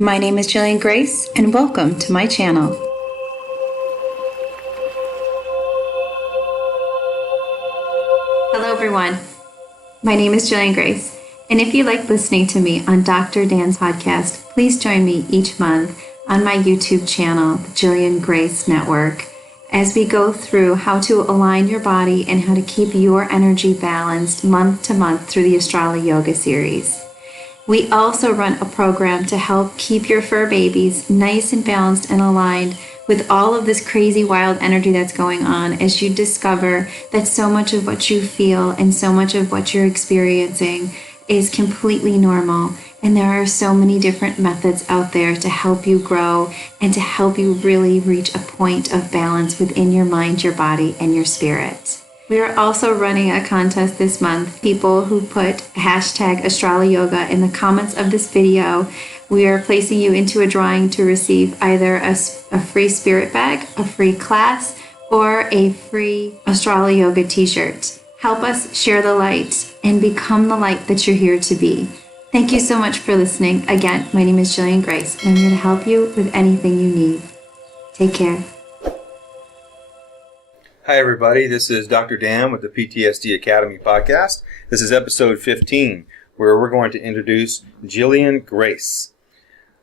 My name is Jillian Greyse, and welcome to my channel. Hello everyone, my name is Jillian Greyse, and if you like listening to me on Dr. Dan's podcast, please join me each month on my YouTube channel, the Jillian Greyse Network, as we go through how to align your body and how to keep your energy balanced month to month through the AstroloYoga series. We also run a program to help keep your fur babies nice and balanced and aligned with all of this crazy wild energy that's going on, as you discover that so much of what you feel and so much of what you're experiencing is completely normal. And there are so many different methods out there to help you grow and to help you really reach a point of balance within your mind, your body, and your spirit. We are also running a contest this month. People who put hashtag AstroloYoga in the comments of this video, we are placing you into a drawing to receive either a free spirit bag, a free class, or a free AstroloYoga t-shirt. Help us share the light and become the light that you're here to be. Thank you so much for listening. Again, my name is Jillian Greyse, and I'm here to help you with anything you need. Take care. Hi everybody, this is Dr. Dan with the PTSD Academy podcast. This is episode 15, where we're going to introduce Jillian Greyse.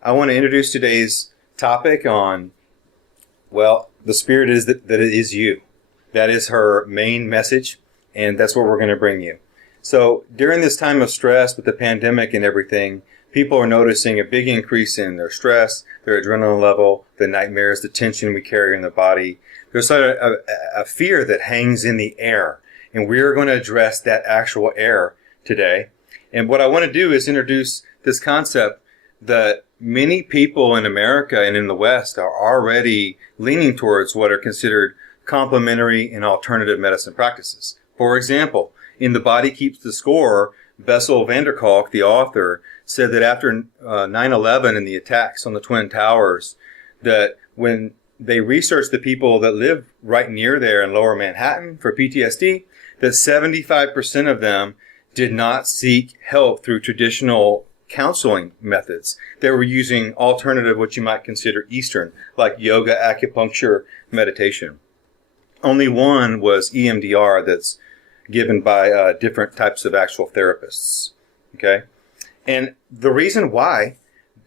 I want to introduce today's topic on, well, the spirit is that it is you. That is her main message, and that's what we're going to bring you. So during this time of stress with the pandemic and everything, people are noticing a big increase in their stress, their adrenaline level, the nightmares, the tension we carry in the body. There's sort of a fear that hangs in the air, and we're going to address that actual air today. And what I want to do is introduce this concept that many people in America and in the West are already leaning towards what are considered complementary and alternative medicine practices. For example, in The Body Keeps the Score, Bessel van der Kolk, the author, said that after 9/11 and the attacks on the Twin Towers, that when they researched the people that live right near there in Lower Manhattan for PTSD, that 75% of them did not seek help through traditional counseling methods. They were using alternative, what you might consider Eastern, like yoga, acupuncture, meditation. Only one was EMDR that's given by different types of actual therapists. Okay? And the reason why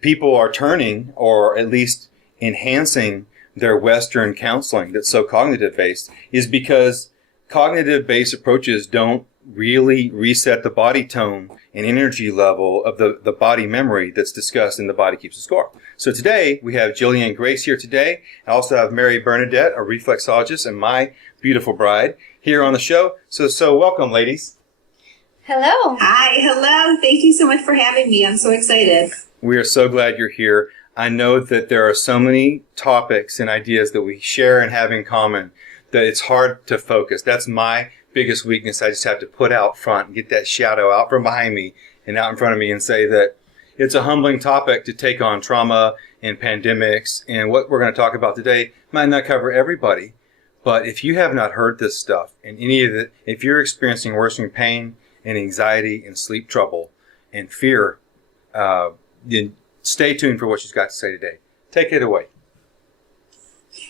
people are turning, or at least enhancing, their Western counseling that's so cognitive-based is because cognitive-based approaches don't really reset the body tone and energy level of the body memory that's discussed in The Body Keeps the Score. So today, we have Jillian Greyse here today. I also have Mary Bernadette, a reflexologist, and my beautiful bride here on the show. So welcome, ladies. Hello. Hi, hello. Thank you so much for having me. I'm so excited. We are so glad you're here. I know that there are so many topics and ideas that we share and have in common that it's hard to focus. That's my biggest weakness. I just have to put out front and get that shadow out from behind me and out in front of me and say that it's a humbling topic to take on trauma and pandemics. And what we're going to talk about today might not cover everybody. But if you have not heard this stuff and any of it, if you're experiencing worsening pain and anxiety and sleep trouble and fear, then stay tuned for what she's got to say today. Take it away.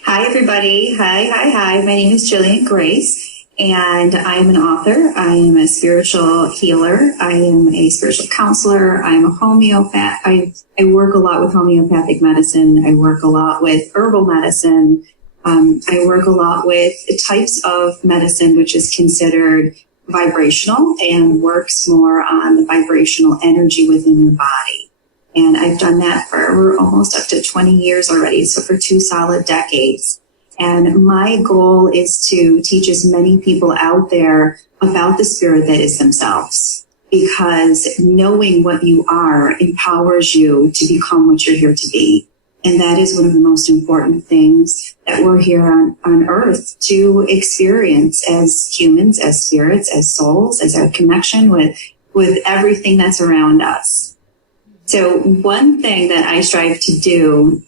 Hi, everybody. Hi. My name is Jillian Greyse, and I'm an author. I am a spiritual healer. I am a spiritual counselor. I'm a homeopath. I work a lot with homeopathic medicine. I work a lot with herbal medicine. I work a lot with types of medicine which is considered vibrational and works more on the vibrational energy within your body. And I've done that for almost up to 20 years already, so for 2 solid decades. And my goal is to teach as many people out there about the spirit that is themselves, because knowing what you are empowers you to become what you're here to be. And that is one of the most important things that we're here on earth to experience as humans, as spirits, as souls, as our connection with everything that's around us. So one thing that I strive to do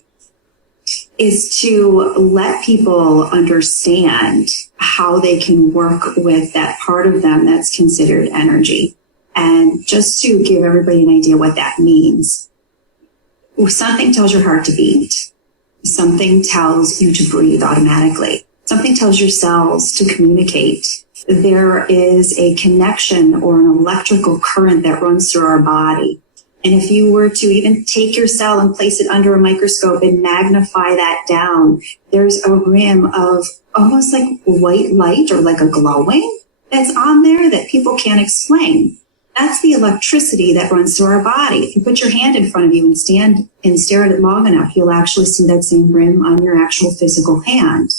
is to let people understand how they can work with that part of them that's considered energy. And just to give everybody an idea what that means. something tells your heart to beat. Something tells you to breathe automatically. Something tells your cells to communicate. There is a connection or an electrical current that runs through our body. And if you were to even take your cell and place it under a microscope and magnify that down, there's a rim of almost like white light or like a glowing that's on there that people can't explain. That's the electricity that runs through our body. If you put your hand in front of you and stand and stare at it long enough, you'll actually see that same rim on your actual physical hand.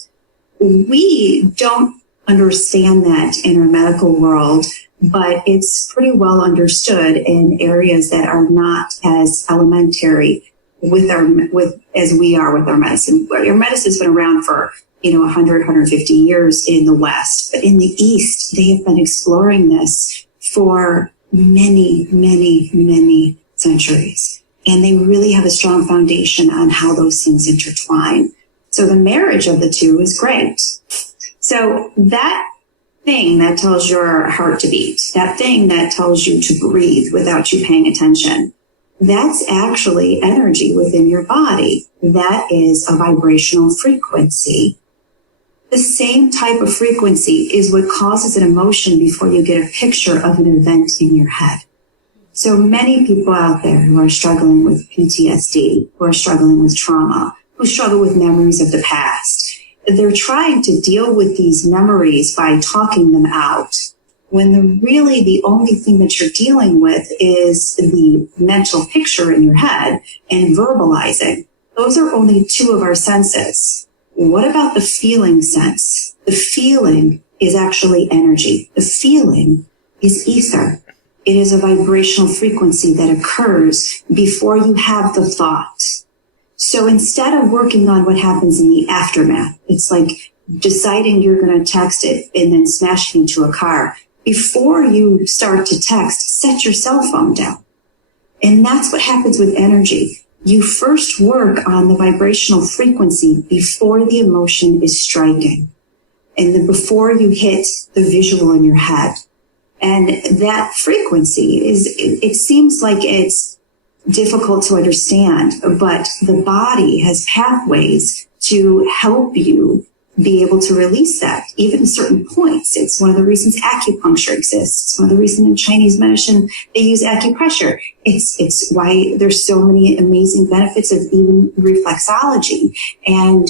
We don't understand that in our medical world, but it's pretty well understood in areas that are not as elementary as we are with our medicine. Our medicine's been around for 100, 150 years in the West, but in the East, they have been exploring this for many, many, many centuries. And they really have a strong foundation on how those things intertwine. So the marriage of the two is great. So that thing that tells your heart to beat, that thing that tells you to breathe without you paying attention, that's actually energy within your body. That is a vibrational frequency. The same type of frequency is what causes an emotion before you get a picture of an event in your head. So many people out there who are struggling with PTSD, who are struggling with trauma, who struggle with memories of the past, they're trying to deal with these memories by talking them out, when really the only thing that you're dealing with is the mental picture in your head and verbalizing. Those are only two of our senses. What about the feeling sense? The feeling is actually energy. The feeling is ether. It is a vibrational frequency that occurs before you have the thought. So instead of working on what happens in the aftermath, it's like deciding you're going to text it and then smash it into a car. Before you start to text, set your cell phone down. And that's what happens with energy. You first work on the vibrational frequency before the emotion is striking, and then before you hit the visual in your head. And that frequency it seems like it's difficult to understand, but the body has pathways to help you be able to release that, even at certain points. It's one of the reasons acupuncture exists. It's one of the reasons in Chinese medicine they use acupressure. It's why there's so many amazing benefits of even reflexology and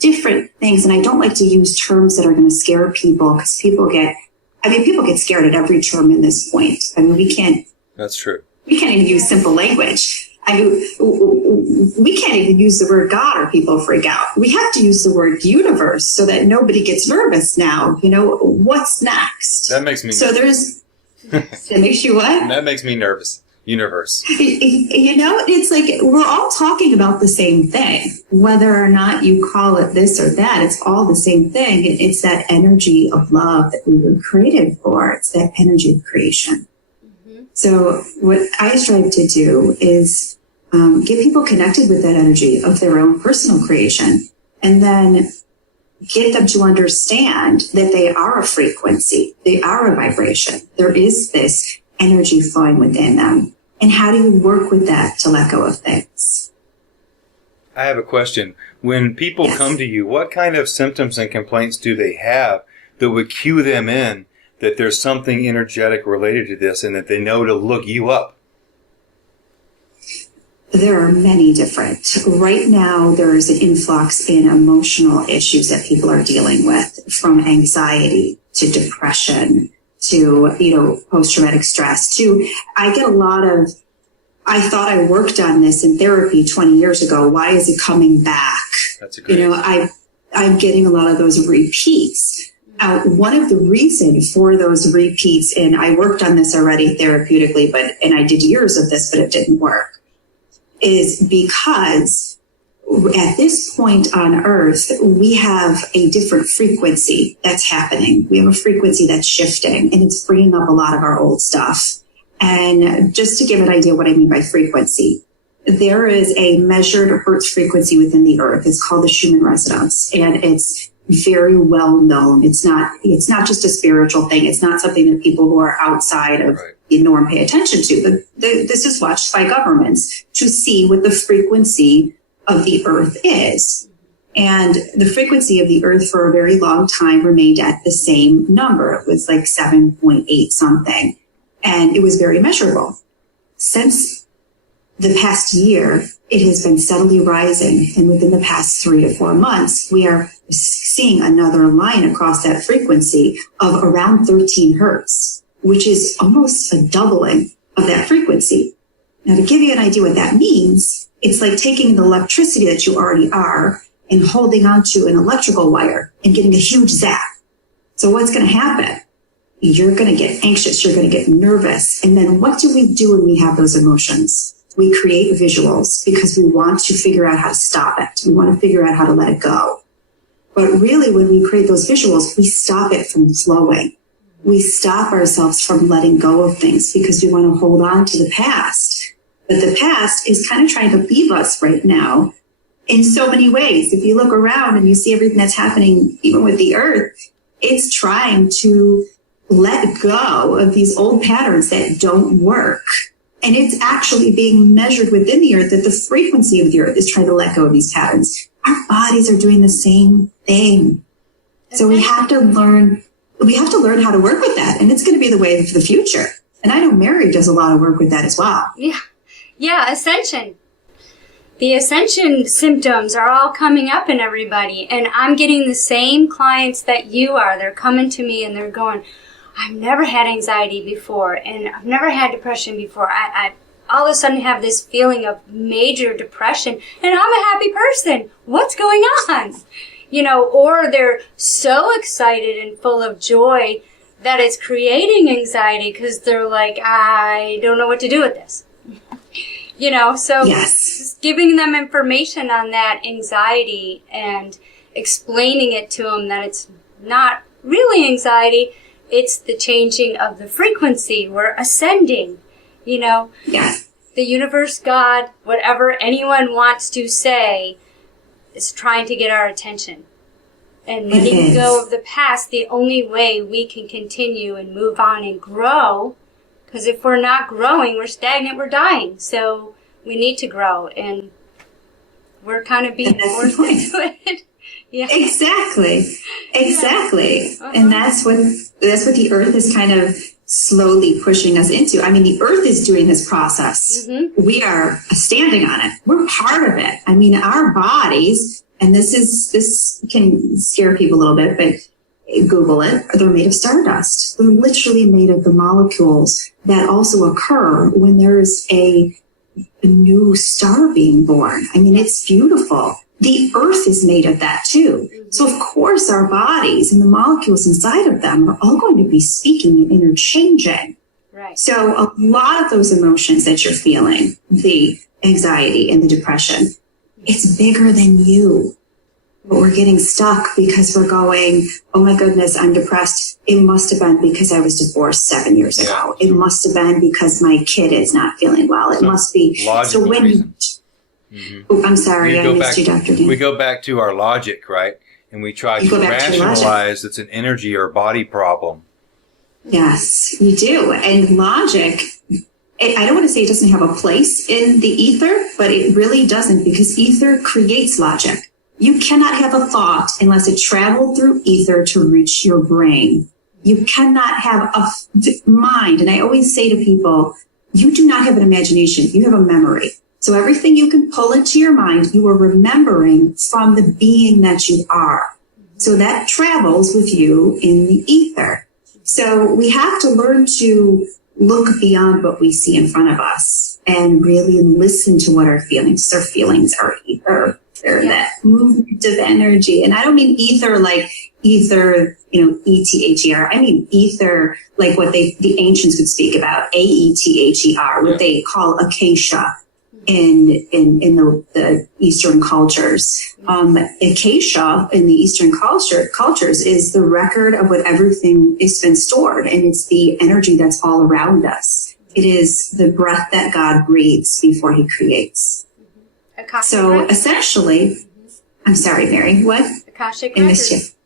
different things. And I don't like to use terms that are going to scare people, because people get scared at every term in this point. I mean, That's true. We can't even use simple language. I mean, we can't even use the word God or people freak out. We have to use the word universe so that nobody gets nervous now. What's next? That makes me nervous. That makes you what? That makes me nervous. Universe. It's like we're all talking about the same thing. Whether or not you call it this or that, it's all the same thing. It's that energy of love that we were created for. It's that energy of creation. So what I strive to do is get people connected with that energy of their own personal creation, and then get them to understand that they are a frequency. They are a vibration. There is this energy flowing within them. And how do you work with that to let go of things? I have a question. When people come to you, what kind of symptoms and complaints do they have that would cue them in that there's something energetic related to this and that they know to look you up? There are many different. Right now, there is an influx in emotional issues that people are dealing with, from anxiety to depression to, post-traumatic stress I get a lot of, I thought I worked on this in therapy 20 years ago. Why is it coming back? That's a great I'm getting a lot of those repeats. One of the reasons for those repeats, and I worked on this already therapeutically, and I did years of this, but it didn't work, is because at this point on Earth, we have a different frequency that's happening. We have a frequency that's shifting, and it's bringing up a lot of our old stuff. And just to give an idea what I mean by frequency, there is a measured Hertz frequency within the Earth. It's called the Schumann resonance, and it's very well known. It's not just a spiritual thing. It's not something that people who are outside of, ignore and pay attention to. But this is watched by governments to see what the frequency of the earth is. And the frequency of the earth for a very long time remained at the same number. It was like 7.8 something. And it was very measurable. Since the past year, it has been steadily rising. And within the past 3 to 4 months, we are seeing another line across that frequency of around 13 hertz, which is almost a doubling of that frequency. Now, to give you an idea what that means, it's like taking the electricity that you already are and holding onto an electrical wire and getting a huge zap. So what's going to happen? You're going to get anxious. You're going to get nervous. And then what do we do when we have those emotions? We create visuals because we want to figure out how to stop it. We want to figure out how to let it go. But really, when we create those visuals, we stop it from flowing. We stop ourselves from letting go of things because we want to hold on to the past. But the past is kind of trying to leave us right now in so many ways. If you look around and you see everything that's happening, even with the earth, it's trying to let go of these old patterns that don't work. And it's actually being measured within the earth that the frequency of the earth is trying to let go of these patterns. Our bodies are doing the same thing. So we have to learn how to work with that. And it's going to be the way for the future. And I know Mary does a lot of work with that as well. Yeah, ascension. The ascension symptoms are all coming up in everybody. And I'm getting the same clients that you are. They're coming to me and they're going, I've never had anxiety before, and I've never had depression before. I all of a sudden have this feeling of major depression, and I'm a happy person. What's going on? Or they're so excited and full of joy that it's creating anxiety because they're like, I don't know what to do with this. So yes. Just giving them information on that anxiety and explaining it to them that it's not really anxiety. It's the changing of the frequency. We're ascending, Yes. The universe, God, whatever anyone wants to say, is trying to get our attention. And letting go of the past, the only way we can continue and move on and grow, because if we're not growing, we're stagnant, we're dying. So we need to grow, and we're kind of being forced into it. Yeah. Exactly. Yeah. Uh-huh. And that's what the earth is kind of slowly pushing us into. I mean, the earth is doing this process. Mm-hmm. We are standing on it. We're part of it. I mean, our bodies, and this can scare people a little bit, but Google it. They're made of stardust. They're literally made of the molecules that also occur when there's a new star being born. I mean, it's beautiful. The earth is made of that too. So of course our bodies and the molecules inside of them are all going to be speaking and interchanging. Right. So a lot of those emotions that you're feeling, the anxiety and the depression, it's bigger than you. But we're getting stuck because we're going, oh my goodness, I'm depressed. It must have been because I was divorced 7 years ago. It must have been because my kid is not feeling well. It must be. So when reason. Mm-hmm. Oh, I'm sorry, I missed you, Dr. Dean. We go back to our logic, right? And we try to rationalize it's an energy or body problem. Yes, you do. And logic, I don't want to say it doesn't have a place in the ether, but it really doesn't, because ether creates logic. You cannot have a thought unless it traveled through ether to reach your brain. You cannot have a mind. And I always say to people, you do not have an imagination. You have a memory. So everything you can pull into your mind, you are remembering from the being that you are. So that travels with you in the ether. So we have to learn to look beyond what we see in front of us and really listen to what our feelings are. Feelings are ether. They're that movement of energy. And I don't mean ether like ether, E-T-H-E-R. I mean ether like what the ancients would speak about, A-E-T-H-E-R, what they call acacia. In the Eastern cultures. Acacia in the Eastern cultures is the record of what everything has been stored, and it's the energy that's all around us. It is the breath that God breathes before he creates. Akashic so records. Essentially, I'm sorry, Mary, what? Akashic I missed you. records.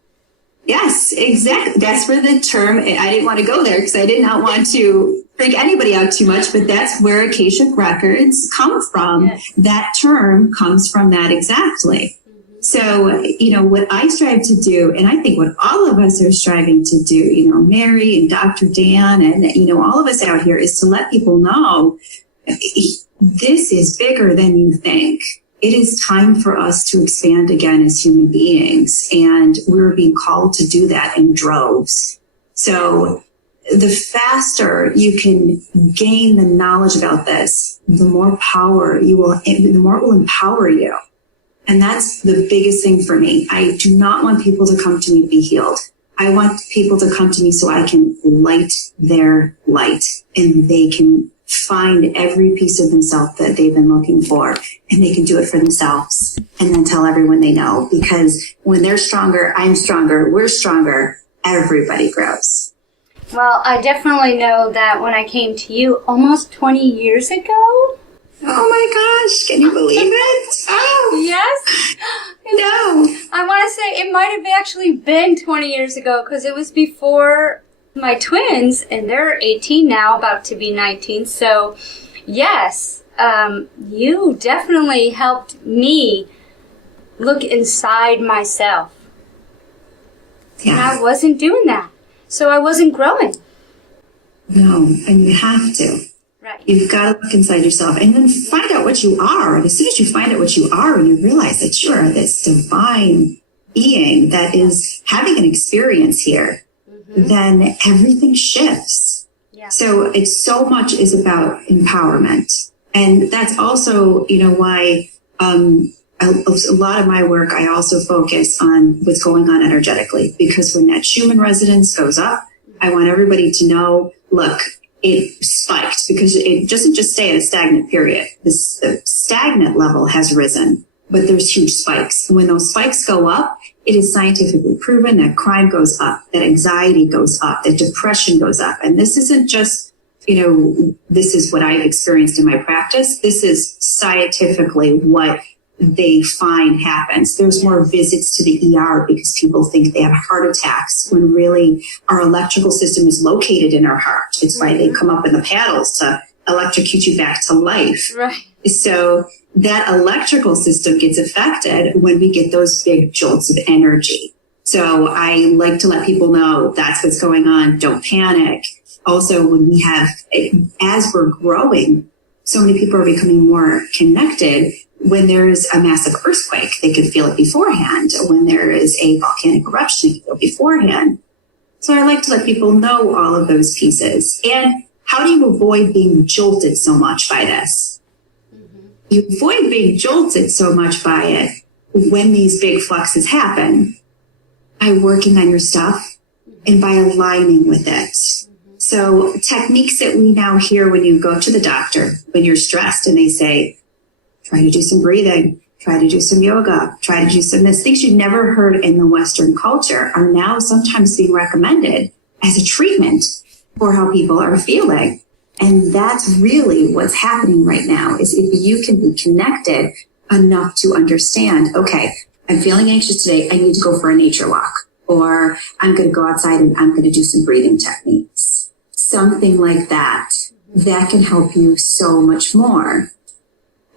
Yes, exactly. That's where the term, I didn't want to go there because I did not want to freak anybody out too much, but that's where Akashic records come from. Yes. That term comes from that exactly. So, what I strive to do, and I think what all of us are striving to do, Mary and Dr. Dan and, all of us out here, is to let people know this is bigger than you think. It is time for us to expand again as human beings, and we're being called to do that in droves. So the faster you can gain the knowledge about this, the more power the more it will empower you. And that's the biggest thing for me. I do not want people to come to me to be healed. I want people to come to me so I can light their light, and they can find every piece of themselves that they've been looking for, and they can do it for themselves and then tell everyone they know. Because when they're stronger, I'm stronger, we're stronger, everybody grows. Well, I definitely know that when I came to you almost 20 years ago. Oh my gosh, can you believe it? Oh, Yes. no. I want to say it might have actually been 20 years ago, because it was before my twins, and they're 18 now, about to be 19. So, yes, you definitely helped me look inside myself. And Yeah. I wasn't doing that. So I wasn't growing. No, and you have to. Right. You've got to look inside yourself and then find out what you are. And as soon as you find out what you are and you realize that you are this divine being that is having an experience here, then everything shifts. Yeah. So it's so much is about empowerment. And that's also, why a lot of my work, I also focus on what's going on energetically, because when that Schumann resonance goes up, I want everybody to know, look, it spiked, because it doesn't just stay at a stagnant period. The stagnant level has risen, but there's huge spikes. And when those spikes go up, it is scientifically proven that crime goes up, that anxiety goes up, that depression goes up. And this isn't just, this is what I've experienced in my practice. This is scientifically what they find happens. There's more visits to the ER because people think they have heart attacks, when really our electrical system is located in our heart. It's why they come up in the paddles to electrocute you back to life. Right. So that electrical system gets affected when we get those big jolts of energy. So I like to let people know that's what's going on. Don't panic. Also, when we have, as we're growing, so many people are becoming more connected. When there's a massive earthquake, they can feel it beforehand. When there is a volcanic eruption, they can feel it beforehand. So I like to let people know all of those pieces. And how do you avoid being jolted so much by this? You avoid being jolted so much by it when these big fluxes happen by working on your stuff and by aligning with it. So techniques that we now hear when you go to the doctor, when you're stressed, and they say, try to do some breathing, try to do some yoga, try to do some this. Things you've never heard in the Western culture are now sometimes being recommended as a treatment for how people are feeling. And that's really what's happening right now, is if you can be connected enough to understand, okay, I'm feeling anxious today, I need to go for a nature walk, or I'm going to go outside and I'm going to do some breathing techniques. Something like that can help you so much more.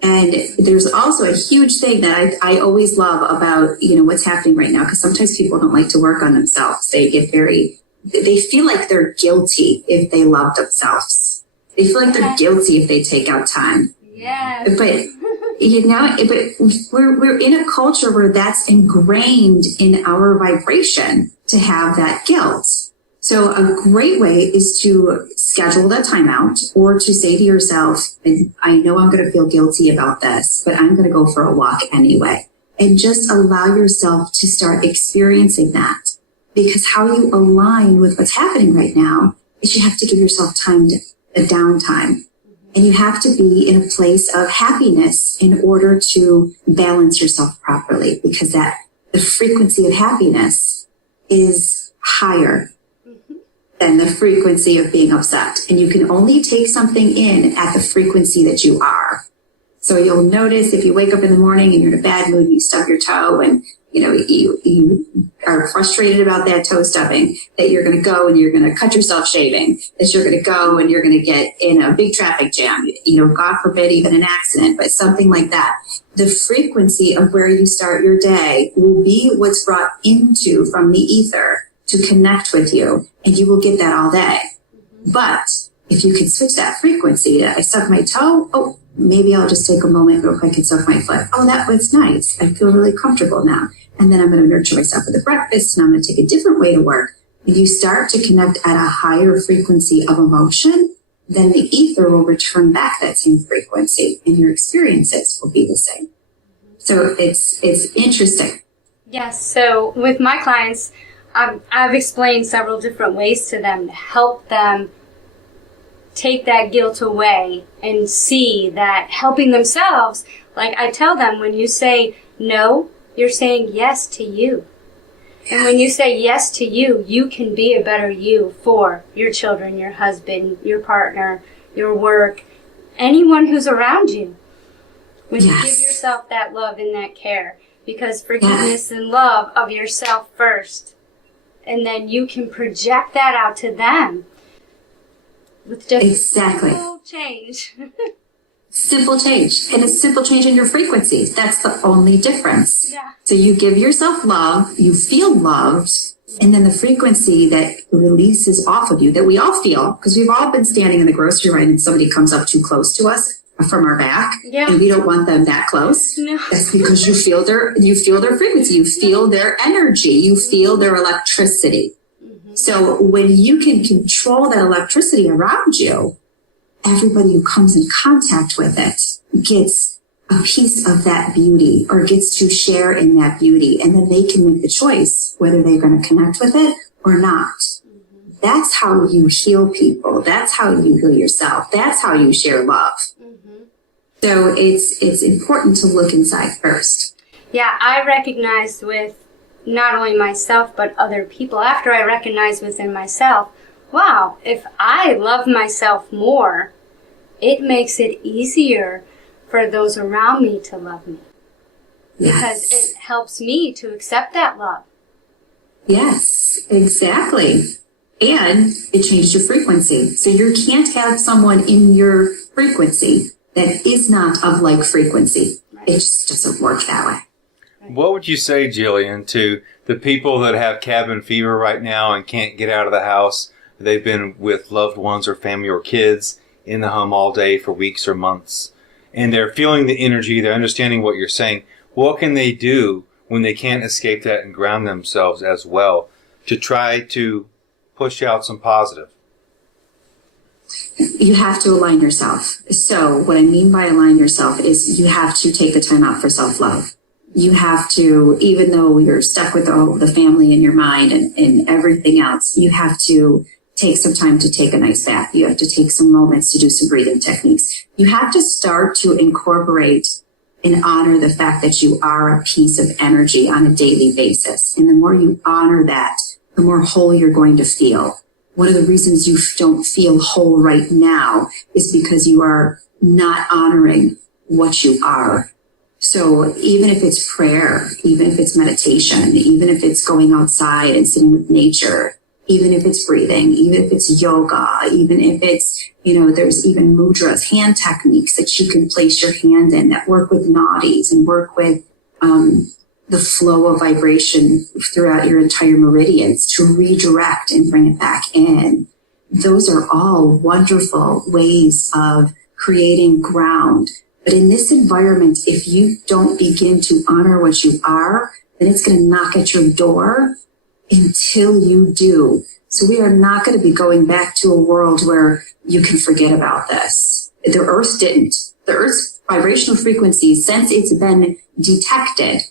And there's also a huge thing that I always love about, what's happening right now, because sometimes people don't like to work on themselves. They feel like they're guilty if they love themselves. They feel like they're guilty if they take out time. Yeah. But, we're in a culture where that's ingrained in our vibration to have that guilt. So a great way is to schedule that time out, or to say to yourself, I know I'm going to feel guilty about this, but I'm going to go for a walk anyway. And just allow yourself to start experiencing that. Because how you align with what's happening right now is you have to give yourself time, a downtime. And you have to be in a place of happiness in order to balance yourself properly, because the frequency of happiness is higher than the frequency of being upset. And you can only take something in at the frequency that you are. So you'll notice if you wake up in the morning and you're in a bad mood, you stub your toe and you are frustrated about that toe stubbing, that you're going to go and you're going to cut yourself shaving, that you're going to go and you're going to get in a big traffic jam, God forbid even an accident, but something like that. The frequency of where you start your day will be what's brought into from the ether to connect with you, and you will get that all day. But if you can switch that frequency, I stubbed my toe, oh, maybe I'll just take a moment real quick and stuff my foot. Oh, that was nice. I feel really comfortable now. And then I'm going to nurture myself with a breakfast, and I'm going to take a different way to work. When you start to connect at a higher frequency of emotion, then the ether will return back that same frequency, and your experiences will be the same. So it's interesting. Yes. So with my clients, I've explained several different ways to them to help them take that guilt away and see that helping themselves, like I tell them, when you say no, you're saying yes to you. And when you say yes to you, you can be a better you for your children, your husband, your partner, your work, anyone who's around you. When you give yourself that love and that care, because forgiveness and love of yourself first, and then you can project that out to them with just a simple change. Simple change. And a simple change in your frequency. That's the only difference. Yeah. So you give yourself love, you feel loved, and then the frequency that releases off of you, that we all feel, because we've all been standing in the grocery line and somebody comes up too close to us from our back, and we don't want them that close. No. That's because you feel their frequency, you feel their energy, you feel their electricity. So when you can control that electricity around you, everybody who comes in contact with it gets a piece of that beauty or gets to share in that beauty. And then they can make the choice whether they're going to connect with it or not. That's how you heal people. That's how you heal yourself. That's how you share love. So it's important to look inside first. Yeah, I recognized with not only myself, but other people, after I recognized within myself, wow, if I love myself more, it makes it easier for those around me to love me. Because it helps me to accept that love. Yes, exactly. And it changes your frequency. So you can't have someone in your frequency that is not of like frequency. Right. It just doesn't work that way. What would you say, Jillian, to the people that have cabin fever right now and can't get out of the house? They've been with loved ones or family or kids in the home all day for weeks or months, and they're feeling the energy, they're understanding what you're saying. What can they do when they can't escape that and ground themselves as well to try to push out some positive? You have to align yourself. So what I mean by align yourself is you have to take the time out for self-love. You have to, even though you're stuck with the family in your mind and everything else, you have to take some time to take a nice bath. You have to take some moments to do some breathing techniques. You have to start to incorporate and honor the fact that you are a piece of energy on a daily basis. And the more you honor that, the more whole you're going to feel. One of the reasons you don't feel whole right now is because you are not honoring what you are. So even if it's prayer, even if it's meditation, even if it's going outside and sitting with nature, even if it's breathing, even if it's yoga, even if it's, there's even mudras, hand techniques that you can place your hand in that work with nadis and work with the flow of vibration throughout your entire meridians to redirect and bring it back in. Those are all wonderful ways of creating ground. But in this environment, if you don't begin to honor what you are, then it's going to knock at your door until you do. So we are not going to be going back to a world where you can forget about this. The Earth didn't. The Earth's vibrational frequency, since it's been detected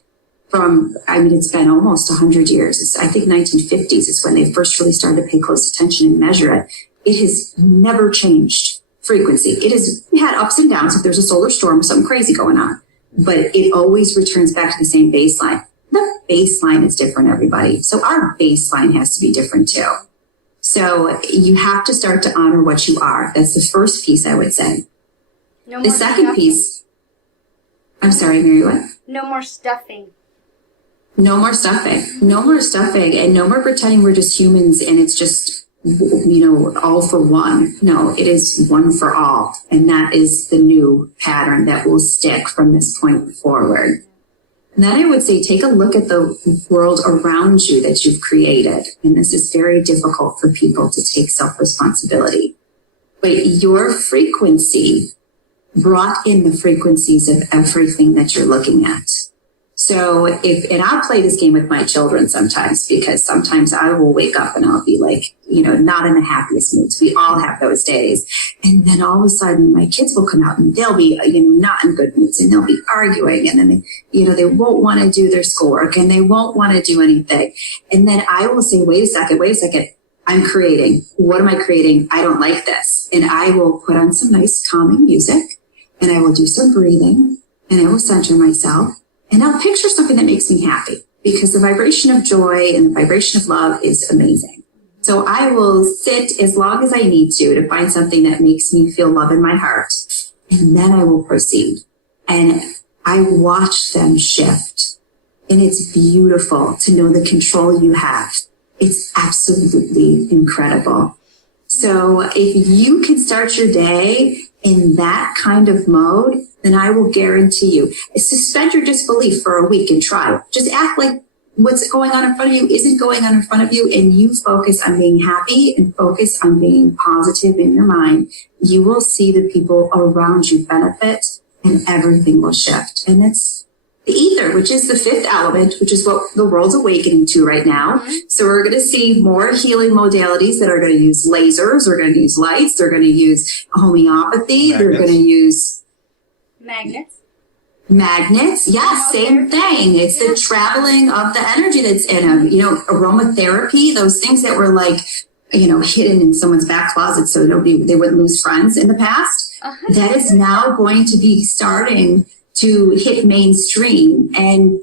it's been almost 100 years. I think 1950s is when they first really started to pay close attention and measure it. It has never changed frequency. It has had ups and downs if there's a solar storm or something crazy going on, but it always returns back to the same baseline. The baseline is different, everybody. So our baseline has to be different too. So you have to start to honor what you are. That's the first piece I would say. The second piece I'm sorry, Mary, what? No more stuffing. No more stuffing. No more stuffing, and no more pretending we're just humans and it's just, all for one. No, it is one for all. And that is the new pattern that will stick from this point forward. And then I would say, take a look at the world around you that you've created. And this is very difficult for people to take self-responsibility. But your frequency brought in the frequencies of everything that you're looking at. So and I'll play this game with my children sometimes, because sometimes I will wake up and I'll be like, not in the happiest moods. We all have those days. And then all of a sudden my kids will come out and they'll be, not in good moods, and they'll be arguing, and then, they won't want to do their schoolwork and they won't want to do anything. And then I will say, wait a second. I'm creating. What am I creating? I don't like this. And I will put on some nice calming music, and I will do some breathing, and I will center myself. And I'll picture something that makes me happy, because the vibration of joy and the vibration of love is amazing. So I will sit as long as I need to find something that makes me feel love in my heart. And then I will proceed. And I watch them shift. And it's beautiful to know the control you have. It's absolutely incredible. So if you can start your day in that kind of mode, then I will guarantee you, suspend your disbelief for a week and try. Just act like what's going on in front of you isn't going on in front of you, and you focus on being happy and focus on being positive in your mind. You will see the people around you benefit, and everything will shift. And it's the ether, which is the fifth element, which is what the world's awakening to right now. Mm-hmm. So we're going to see more healing modalities that are going to use lasers, they're going to use lights, they're going to use homeopathy, they're going to use Magnets, yes, same thing. It's the traveling of the energy that's in them. Aromatherapy, those things that were like, hidden in someone's back closet so they wouldn't lose friends in the past. Uh-huh. That is now going to be starting to hit mainstream. And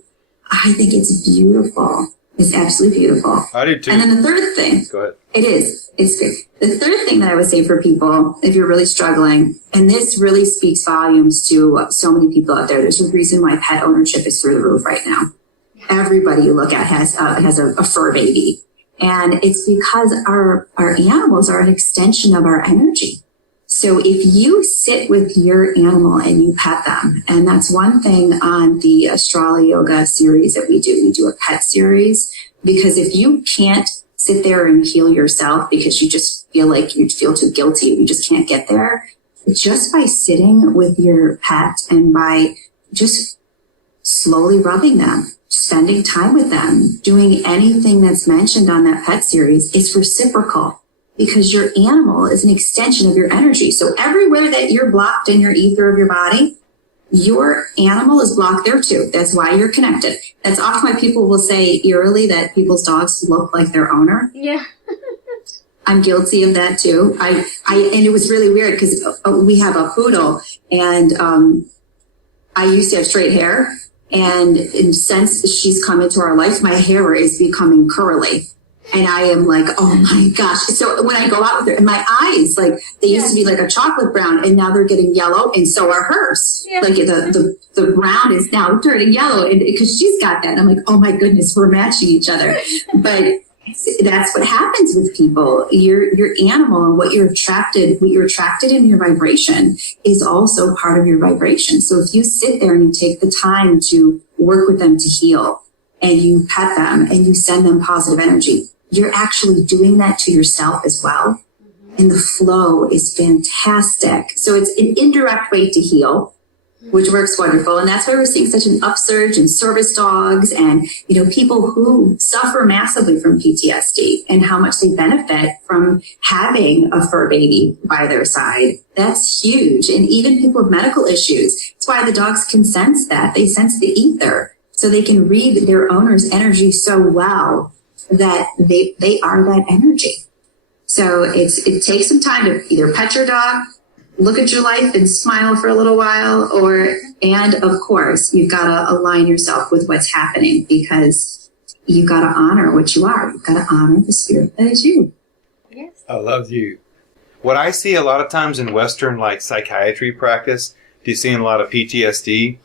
I think it's beautiful. It's absolutely beautiful. I do too. And then the third thing. Go ahead. It is. It's good. The third thing that I would say for people, if you're really struggling, and this really speaks volumes to so many people out there, there's a reason why pet ownership is through the roof right now. Everybody you look at has a fur baby. And it's because our animals are an extension of our energy. So if you sit with your animal and you pet them, and that's one thing on the AstroloYoga series that we do a pet series, because if you can't sit there and heal yourself because you just feel like you feel too guilty, you just can't get there, just by sitting with your pet and by just slowly rubbing them, spending time with them, doing anything that's mentioned on that pet series, it's reciprocal. Because your animal is an extension of your energy. So everywhere that you're blocked in your ether of your body, your animal is blocked there too. That's why you're connected. That's often why people will say eerily that people's dogs look like their owner. Yeah. I'm guilty of that too. And it was really weird because we have a poodle, and I used to have straight hair. And since she's come into our life, my hair is becoming curly. And I am like, oh my gosh. So when I go out with her, and my eyes, like they used to be like a chocolate brown, and now they're getting yellow, and so are hers. Yeah. Like the brown is now turning yellow, and because she's got that. And I'm like, oh my goodness, we're matching each other. But that's what happens with people. Your animal and what you're attracted in your vibration is also part of your vibration. So if you sit there and you take the time to work with them to heal, and you pet them and you send them positive energy, you're actually doing that to yourself as well. And the flow is fantastic. So it's an indirect way to heal, which works wonderful. And that's why we're seeing such an upsurge in service dogs and, people who suffer massively from PTSD and how much they benefit from having a fur baby by their side. That's huge. And even people with medical issues. That's why the dogs can sense that. They sense the ether. So they can read their owner's energy so well that they are that energy. So it takes some time to either pet your dog, look at your life and smile for a little while, and of course, you've got to align yourself with what's happening, because you've got to honor what you are. You've got to honor the spirit that is you. Yes. I love you. What I see a lot of times in Western psychiatry practice, do you see a lot of PTSD?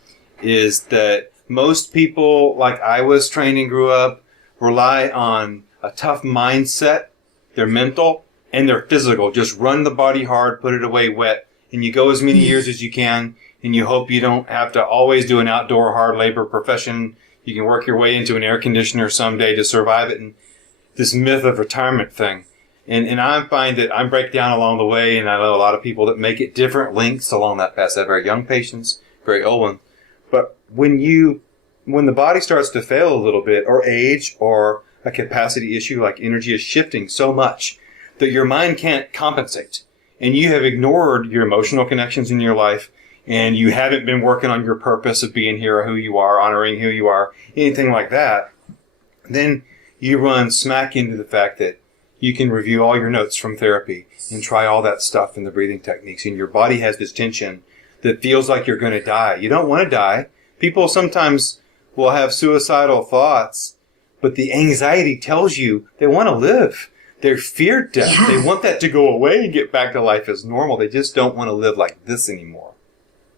is that most people, like I was trained and grew up, rely on a tough mindset, their mental, and their physical. Just run the body hard, put it away wet, and you go as many years as you can, and you hope you don't have to always do an outdoor hard labor profession. You can work your way into an air conditioner someday to survive it, and this myth of retirement thing. And I find that I break down along the way, and I know a lot of people that make it different lengths along that path. I have very young patients, very old ones. But when the body starts to fail a little bit, or age, or a capacity issue, like energy is shifting so much that your mind can't compensate, and you have ignored your emotional connections in your life, and you haven't been working on your purpose of being here, or who you are, honoring who you are, anything like that, then you run smack into the fact that you can review all your notes from therapy and try all that stuff in the breathing techniques, and your body has this tension that feels like you're going to die. You don't want to die. People sometimes will have suicidal thoughts, but the anxiety tells you they want to live. They're feared death. Yeah. They want that to go away and get back to life as normal. They just don't want to live like this anymore.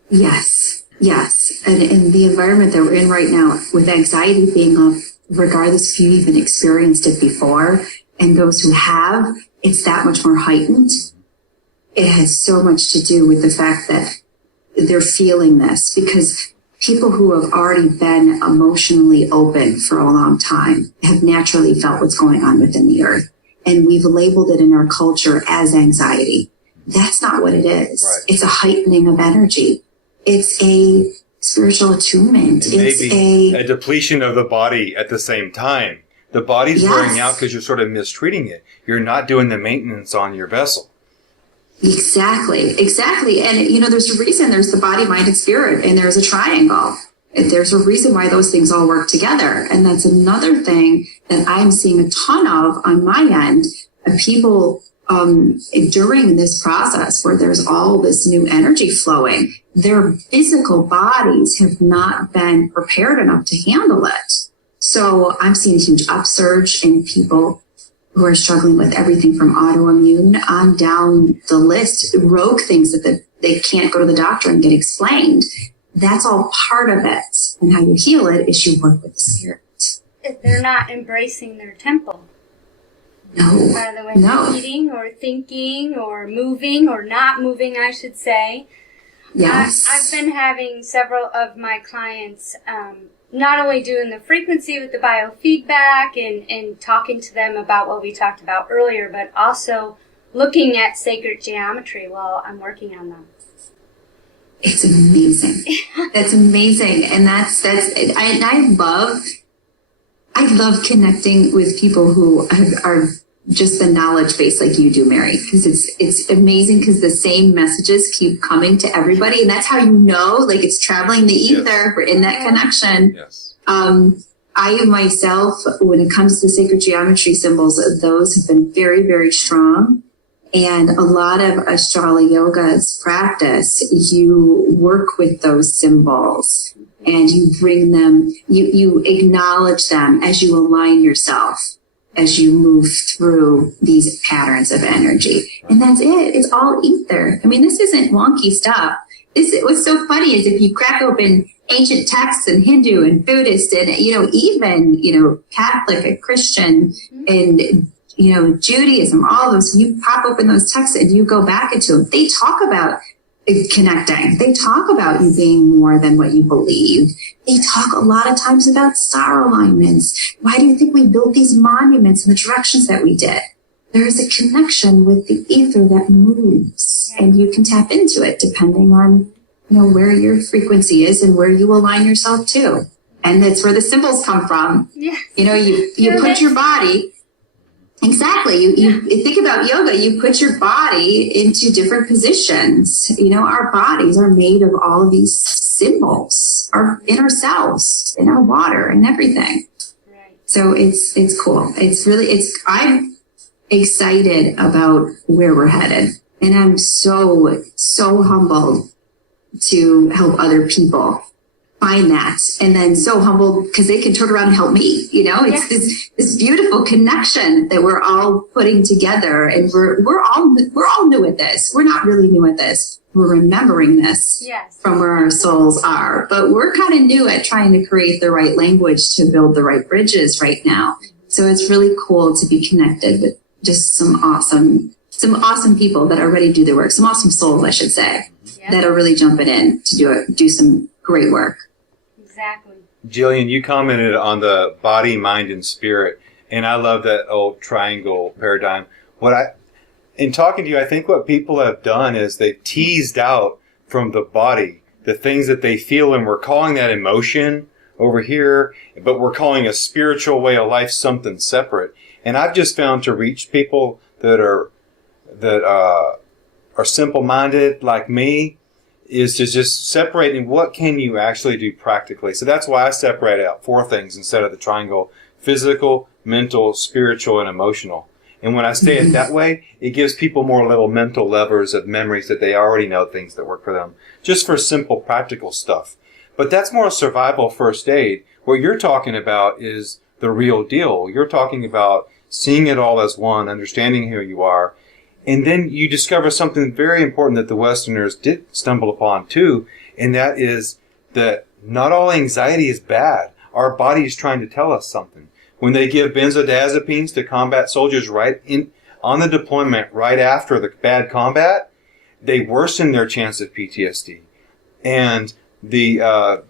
Yes, yes. And in the environment that we're in right now, with anxiety being up, regardless if you even experienced it before, and those who have, it's that much more heightened. It has so much to do with the fact that they're feeling this, because people who have already been emotionally open for a long time have naturally felt what's going on within the earth. And we've labeled it in our culture as anxiety. That's not what it is. Right. It's a heightening of energy. It's a spiritual attunement. It's a depletion of the body at the same time. The body's wearing out because you're sort of mistreating it. You're not doing the maintenance on your vessel. Exactly. And, there's a reason there's the body, mind, and spirit, and there's a triangle. There's a reason why those things all work together. And that's another thing that I'm seeing a ton of on my end of people during this process where there's all this new energy flowing. Their physical bodies have not been prepared enough to handle it. So I'm seeing a huge upsurge in people who are struggling with everything from autoimmune on down the list, rogue things that they can't go to the doctor and get explained. That's all part of it. And how you heal it is you work with the spirit. If they're not embracing their temple. No. By the way, they're eating or thinking or moving or not moving, I should say. Yes. I've been having several of my clients not only doing the frequency with the biofeedback and talking to them about what we talked about earlier, but also looking at sacred geometry while I'm working on them. It's amazing. That's amazing. And I love connecting with people who are just the knowledge base like you do, Mary, because it's amazing because the same messages keep coming to everybody. And that's how like it's traveling the ether. Yes. We're in that connection. Yes. I myself, when it comes to sacred geometry symbols, those have been very, very strong. And a lot of AstroloYoga's practice, you work with those symbols and you bring them, you acknowledge them as you align yourself, as you move through these patterns of energy. And that's it. It's all ether. I mean, this isn't wonky stuff. What's so funny is if you crack open ancient texts and Hindu and Buddhist and, even, Catholic and Christian and, Judaism, all those, you pop open those texts and you go back into them. They talk about connecting. They talk about you being more than what you believe. They talk a lot of times about star alignments. Why do you think we built these monuments in the directions that we did? There is a connection with the ether that moves, and you can tap into it depending on, where your frequency is and where you align yourself to. And that's where the symbols come from. Yeah. You put your body. Exactly. You think about yoga, you put your body into different positions. Our bodies are made of all of these symbols, our inner cells, in our water and everything. Right. So it's cool. I'm excited about where we're headed. And I'm so, so humbled to help other people find that, and then so humbled because they can turn around and help me. It's this beautiful connection that we're all putting together, and we're all new at this. We're not really new at this. we're remembering this Yes. from where our souls are. But we're kind of new at trying to create the right language to build the right bridges right now. So it's really cool to be connected with just some awesome people that are ready to do the work. Some awesome souls, I should say, that are really jumping in to do some great work. Exactly. Jillian, you commented on the body, mind, and spirit, and I love that old triangle paradigm. In talking to you, I think what people have done is they've teased out from the body the things that they feel, and we're calling that emotion over here, but we're calling a spiritual way of life something separate. And I've just found to reach people that are simple-minded like me is to just separate in what can you actually do practically. So that's why I separate out 4 things instead of the triangle: physical, mental, spiritual, and emotional. And when I say it that way, it gives people more little mental levers of memories that they already know things that work for them, just for simple practical stuff. But that's more survival first aid. What you're talking about is the real deal. You're talking about seeing it all as one, understanding who you are. And then you discover something very important that the Westerners did stumble upon too, and that is that not all anxiety is bad. Our body is trying to tell us something. When they give benzodiazepines to combat soldiers on the deployment right after the bad combat, they worsen their chance of PTSD. And the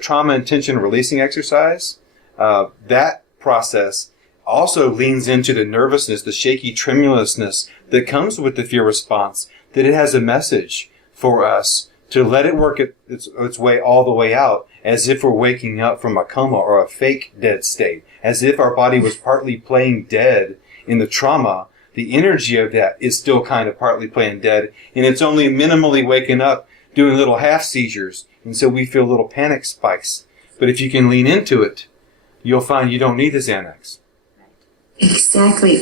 trauma and tension releasing exercise, that process also leans into the nervousness, the shaky tremulousness that comes with the fear response, that it has a message for us to let it work its way all the way out, as if we're waking up from a coma or a fake dead state, as if our body was partly playing dead in the trauma. The energy of that is still kind of partly playing dead, and it's only minimally waking up, doing little half seizures, and so we feel little panic spikes. But if you can lean into it, you'll find you don't need the Xanax. Exactly,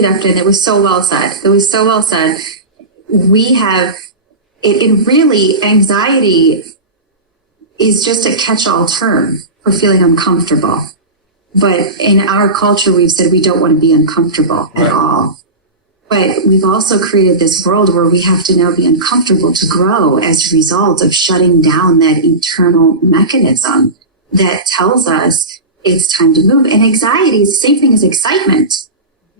Dr. And it was so well said. We have, it really, anxiety is just a catch-all term for feeling uncomfortable. But in our culture, we've said we don't want to be uncomfortable at all. But we've also created this world where we have to now be uncomfortable to grow as a result of shutting down that internal mechanism that tells us it's time to move. And anxiety is the same thing as excitement.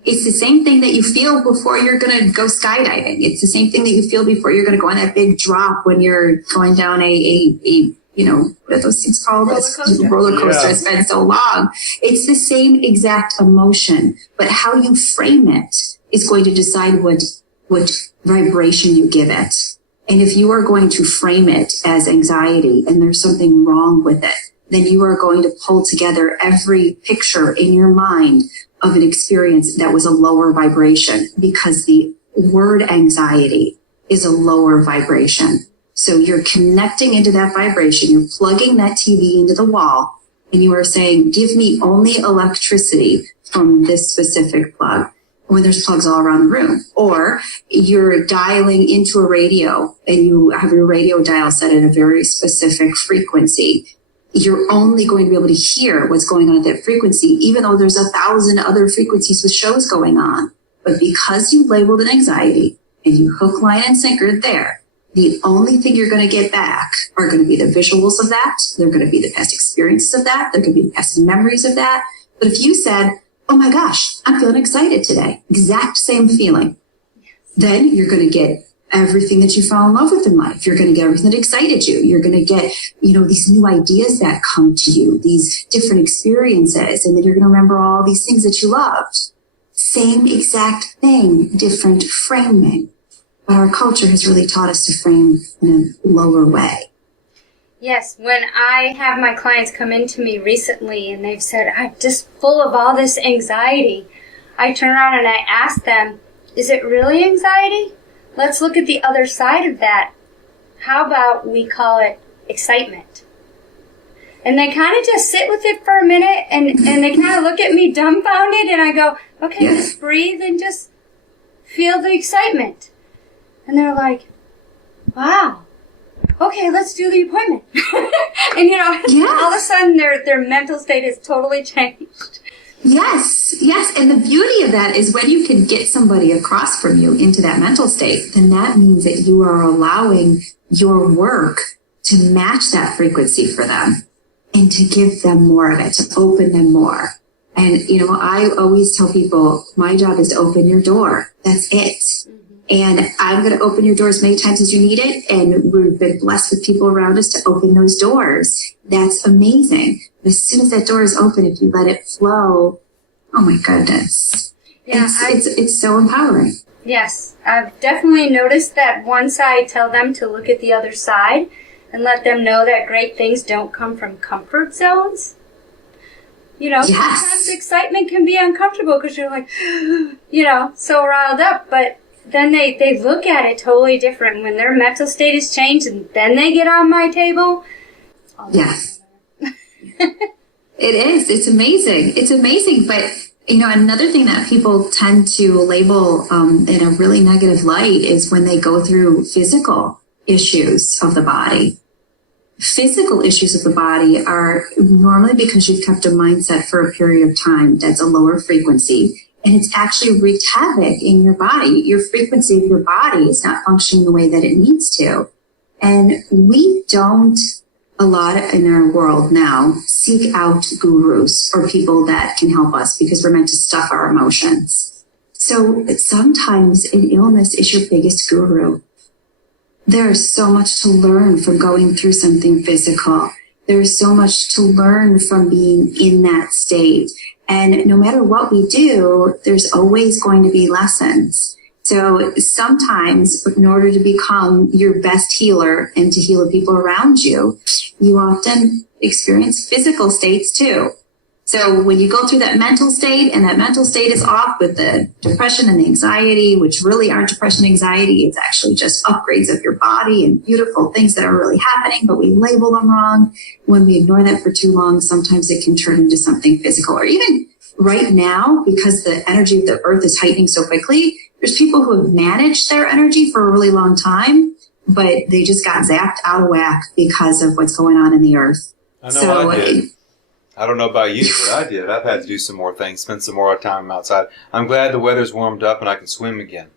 It's the same thing that you feel before you're going to go skydiving. It's the same thing that you feel before you're going to go on that big drop when you're going down what are those things called? Roller coaster. It's been so long. It's the same exact emotion, but how you frame it is going to decide what vibration you give it. And if you are going to frame it as anxiety and there's something wrong with it, then you are going to pull together every picture in your mind of an experience that was a lower vibration, because the word anxiety is a lower vibration. So you're connecting into that vibration, you're plugging that TV into the wall, and you are saying, give me only electricity from this specific plug, when there's plugs all around the room. Or you're dialing into a radio and you have your radio dial set at a very specific frequency. You're only going to be able to hear what's going on at that frequency, even though there's 1,000 other frequencies with shows going on. But because you labeled it anxiety and you hook, line, and sinker there, the only thing you're going to get back are going to be the visuals of that. They're going to be the past experiences of that. They're going to be the past memories of that. But if you said, oh my gosh, I'm feeling excited today, exact same feeling, then you're going to get everything that you fell in love with in life. You're going to get everything that excited you. You're going to get, these new ideas that come to you, these different experiences, and then you're going to remember all these things that you loved. Same exact thing, different framing. But our culture has really taught us to frame in a lower way. Yes, when I have my clients come into me recently and they've said, I'm just full of all this anxiety, I turn around and I ask them, is it really anxiety? Let's look at the other side of that. How about we call it excitement? And they kind of just sit with it for a minute and they kind of look at me dumbfounded, and I go, okay, just breathe and just feel the excitement. And they're like, wow, okay, let's do the appointment. And all of a sudden their mental state has totally changed. Yes, yes. And the beauty of that is when you can get somebody across from you into that mental state, then that means that you are allowing your work to match that frequency for them and to give them more of it, to open them more. And, I always tell people, my job is to open your door. That's it. And I'm going to open your door as many times as you need it. And we've been blessed with people around us to open those doors. That's amazing. But as soon as that door is open, if you let it flow, oh my goodness. Yeah, it's so empowering. Yes, I've definitely noticed that once I tell them to look at the other side and let them know that great things don't come from comfort zones. Sometimes excitement can be uncomfortable because you're like, so riled up, but then they look at it totally different when their mental state is changed, and then they get on my table. Yes. It is. It's amazing. It's amazing. But, another thing that people tend to label in a really negative light is when they go through physical issues of the body. Physical issues of the body are normally because you've kept a mindset for a period of time that's a lower frequency. And it's actually wreaked havoc in your body. Your frequency of your body is not functioning the way that it needs to. And we don't, a lot in our world now, seek out gurus or people that can help us because we're meant to stuff our emotions. So sometimes an illness is your biggest guru. There's so much to learn from going through something physical. There's so much to learn from being in that state. And no matter what we do, there's always going to be lessons. So sometimes in order to become your best healer and to heal the people around you, you often experience physical states too. So when you go through that mental state and that mental state is off with the depression and the anxiety, which really aren't depression and anxiety, it's actually just upgrades of your body and beautiful things that are really happening, but we label them wrong. When we ignore that for too long, sometimes it can turn into something physical. Or even right now, because the energy of the earth is heightening so quickly, there's people who have managed their energy for a really long time, but they just got zapped out of whack because of what's going on in the earth. I know I did. I don't know about you, but I did. I've had to do some more things, spend some more time outside. I'm glad the weather's warmed up and I can swim again.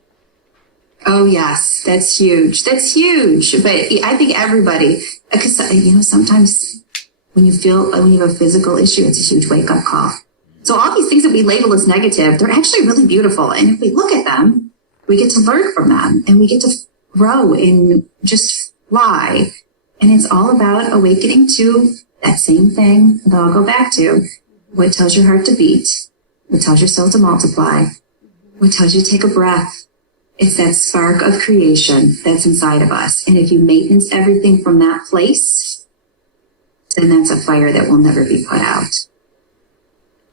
Oh, yes. That's huge. That's huge. But I think everybody, because, sometimes when you have a physical issue, it's a huge wake-up call. So all these things that we label as negative, they're actually really beautiful. And if we look at them, we get to learn from them and we get to grow and just fly. And it's all about awakening to that same thing that I'll go back to. What tells your heart to beat? What tells your soul to multiply? What tells you to take a breath? It's that spark of creation that's inside of us. And if you maintenance everything from that place, then that's a fire that will never be put out.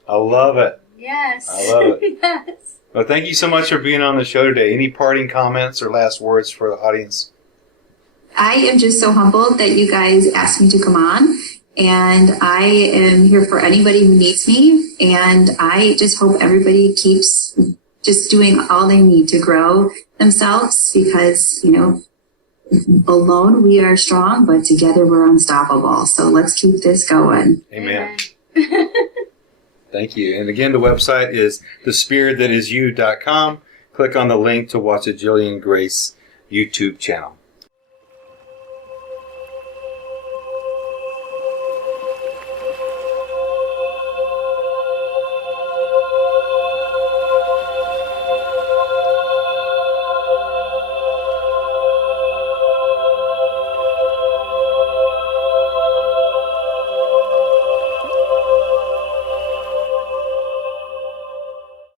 I love it. Yes. I love it. Yes. Well, thank you so much for being on the show today. Any parting comments or last words for the audience? I am just so humbled that you guys asked me to come on. And I am here for anybody who needs me. And I just hope everybody keeps just doing all they need to grow themselves because, alone we are strong, but together we're unstoppable. So let's keep this going. Amen. Thank you. And again, the website is thespiritthatisyou.com. Click on the link to watch the Jillian Grace YouTube channel.